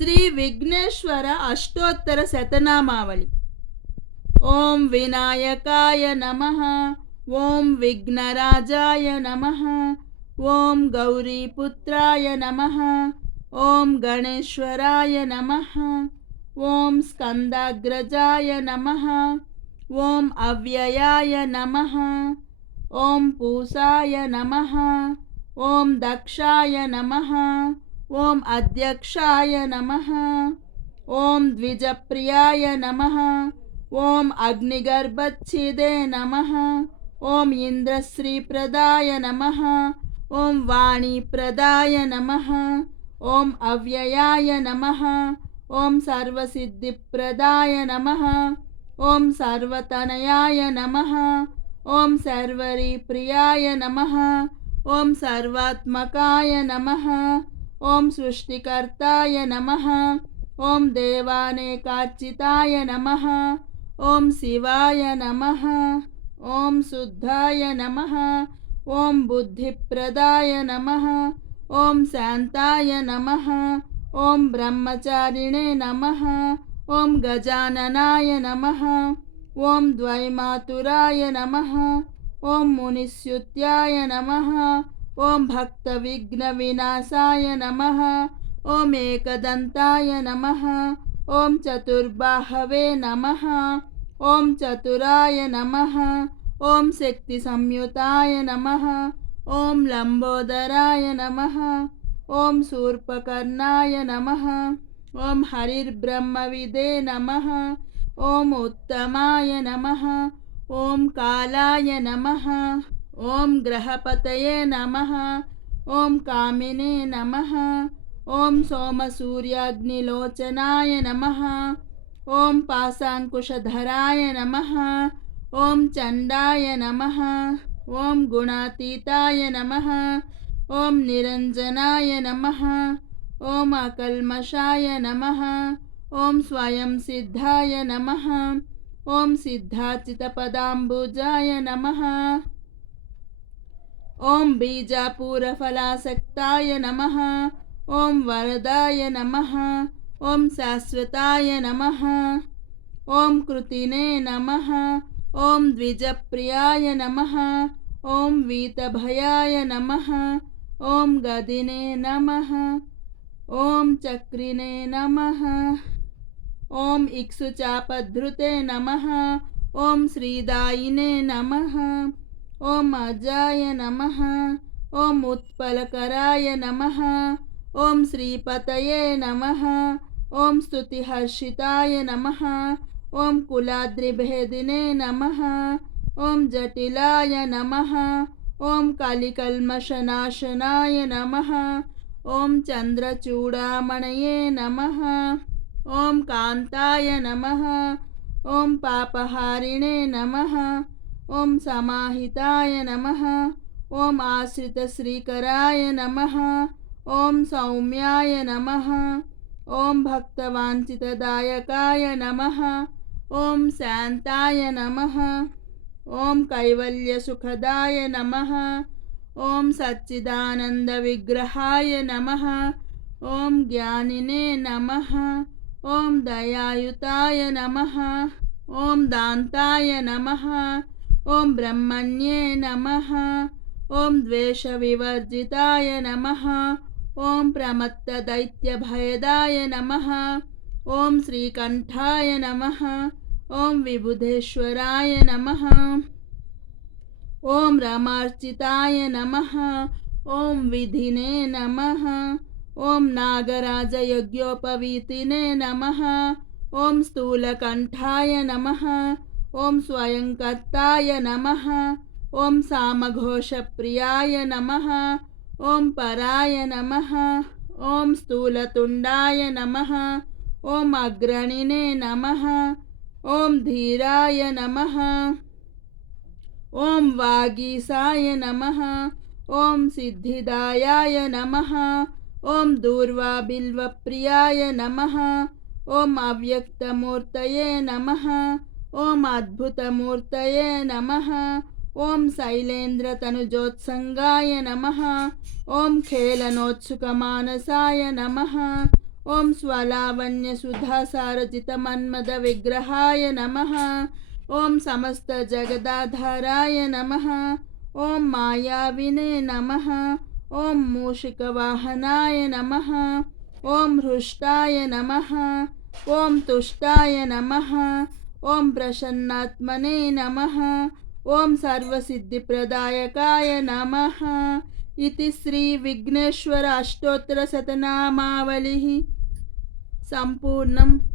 శ్రీ విఘ్నేశ్వర అష్టోత్తర శతనామావళి. ఓం వినాయకాయ నమః, ఓం విఘ్నరాజాయ నమః, ఓం గౌరీపుత్రాయ నమః, ఓం గణేశ్వరాయ నమః, ఓం స్కందాగ్రజాయ నమః, ఓం అవ్యయాయ నమః, ఓం పూసాయ నమః, ఓం దక్షాయ నమః, ఓం అధ్యక్షాయ నమః, ఓం ద్విజప్రియాయ నమః, ఓం అగ్నిగర్భచ్ఛిదే నమః, ఓం ఇంద్రశ్రీప్రదాయ నమః, ఓం వాణీప్రదాయ నమః, ఓం అవ్యయాయ నమః, ఓం సర్వసిద్ధిప్రదాయ నమః, ఓం సర్వతనయాయ నమః, ఓం సర్వరీప్రియాయ నమః, ఓం సర్వాత్మకాయ నమః, ఓం సృష్టికర్తాయ నమః, ఓం దేవానేకార్చితాయ నమః, ఓం శివాయ నమః, ఓం శుద్ధాయ నమః, ఓం బుద్ధిప్రదాయ నమః, ఓం శాంతాయ నమః, ఓం బ్రహ్మచారిణే నమః, ఓం గజాననాయ నమః, ఓం ద్వైమాతురాయ నమః, ఓం మునిస్యుత్యాయ నమః, ఓం భక్త విఘ్న వినాశాయ నమః, ఓం ఏకదంతాయ నమః, ఓం చతుర్బాహవే నమః, ఓం చతురాయ నమః, ఓం శక్తి సంయుతాయ నమః, ఓం లంబోదరాయ నమః, ఓం శూర్పకర్ణాయ నమః, ఓం హరిర్బ్రహ్మవిదే నమః, ఓం ఉత్తమాయ నమః, ఓం కాలాయ నమః, ఓం గ్రహపతయే నమః, ఓం కామినే నమః, ఓం సోమసూర్యాగ్నిలోచనాయ నమః, ఓం పాశాంకుశధరాయ నమః, ఓం చండాయ నమః, ఓం గుణాతీతాయ నమః, ఓం నిరంజనాయ నమః, ఓం అకల్మషాయ నమః, ఓం స్వయం సిద్ధాయ నమః, ఓం సిద్ధాచితపదాంబుజాయ నమః, ఓం బీజాపూరఫలాసక్తాయ నమః, ఓం వరదాయ నమః, ఓం శాశ్వతాయ నమః, ఓం కృతినే నమః, ఓం ద్విజప్రియాయ నమః, ఓం వీతభయాయ నమః, ఓం గదినే నమః, ఓం చక్రినే నమః, ఓం ఇక్సుచాపధృతే నమః, ఓం శ్రీదాయినే నమః, ఓం అజాయ నమః, ఓం ఉత్పలకరాయ నమః, ఓం శ్రీపతయే నమః, ఓం స్తుతిహర్షితాయ నమః, ఓం కులాద్రిభేదినే నమః, ఓం జటిలాయ నమః, ఓం కలికల్మషనాశనాయ నమః, ఓం చంద్రచూడామణయే నమః, ఓం కాంతాయ నమః, ఓం పాపహారిణే నమః, ఓం సమాహితాయ నమః, ఓం ఆశ్రితశ్రీకరాయ నమః, ఓం సౌమ్యాయ నమః, ఓం భక్తవాంఛితదాయకాయ నమః, ఓం శాంతాయ నమః, ఓం కైవల్యసుఖదాయ నమః, ఓం సచ్చిదానంద విగ్రహాయ నమః, ఓం జ్ఞానినే నమః, ఓం దయాయుతాయ నమః, ఓం దాంతాయ నమః, ఓం బ్రహ్మణ్యే నమః, ఓం ద్వేష వివర్జితాయ నమః, ఓం ప్రమత్త దైత్యభయదాయ నమః, ఓం శ్రీకంఠాయ నమః, ఓం విబుధేశ్వరాయ నమః, ఓం రమార్చితాయ నమః, ఓం విధినే నమః, ఓం నాగరాజయజ్ఞోపవీతినే నమః, ఓం స్థూలకంఠాయ నమః, ఓం స్వయంకర్తాయ నమః, ఓం సామఘోషప్రియాయ నమః, ఓం పరాయ నమః, ఓం స్థూలతుండాయ నమః, ఓం అగ్రణినే నమః, ఓం ధీరాయ నమః, ఓం వాగీసాయ నమః, ఓం సిద్ధిదాయాయ నమః, ఓం దూర్వాబిల్వప్రియాయ నమః, ఓం అవ్యక్తమూర్తయే నమః, ఓం అద్భుతమూర్తయే నమః, ఓం శైలేంద్రతనుజోత్సంగాయ నమః, ఓం ఖేళనోత్సుకమానసాయ నమః, ॐ स्वलावण्यसुधासारजितमन्मदविग्रहाय नमः। ॐ समस्तजगदाधाराय नमः। ॐ मायाविने नमः। ॐ मूषिकवाहनाय नमः। ॐ हृष्टाय नमः। ॐ तुष्टाय नमः। ॐ प्रसन्नात्मने नमः। ॐ सर्वसिद्धिप्रदायकाय नमः। इति श्री विघ्नेश्वर अष्टोत्तर शतनामावलिः सम्पूर्णम्।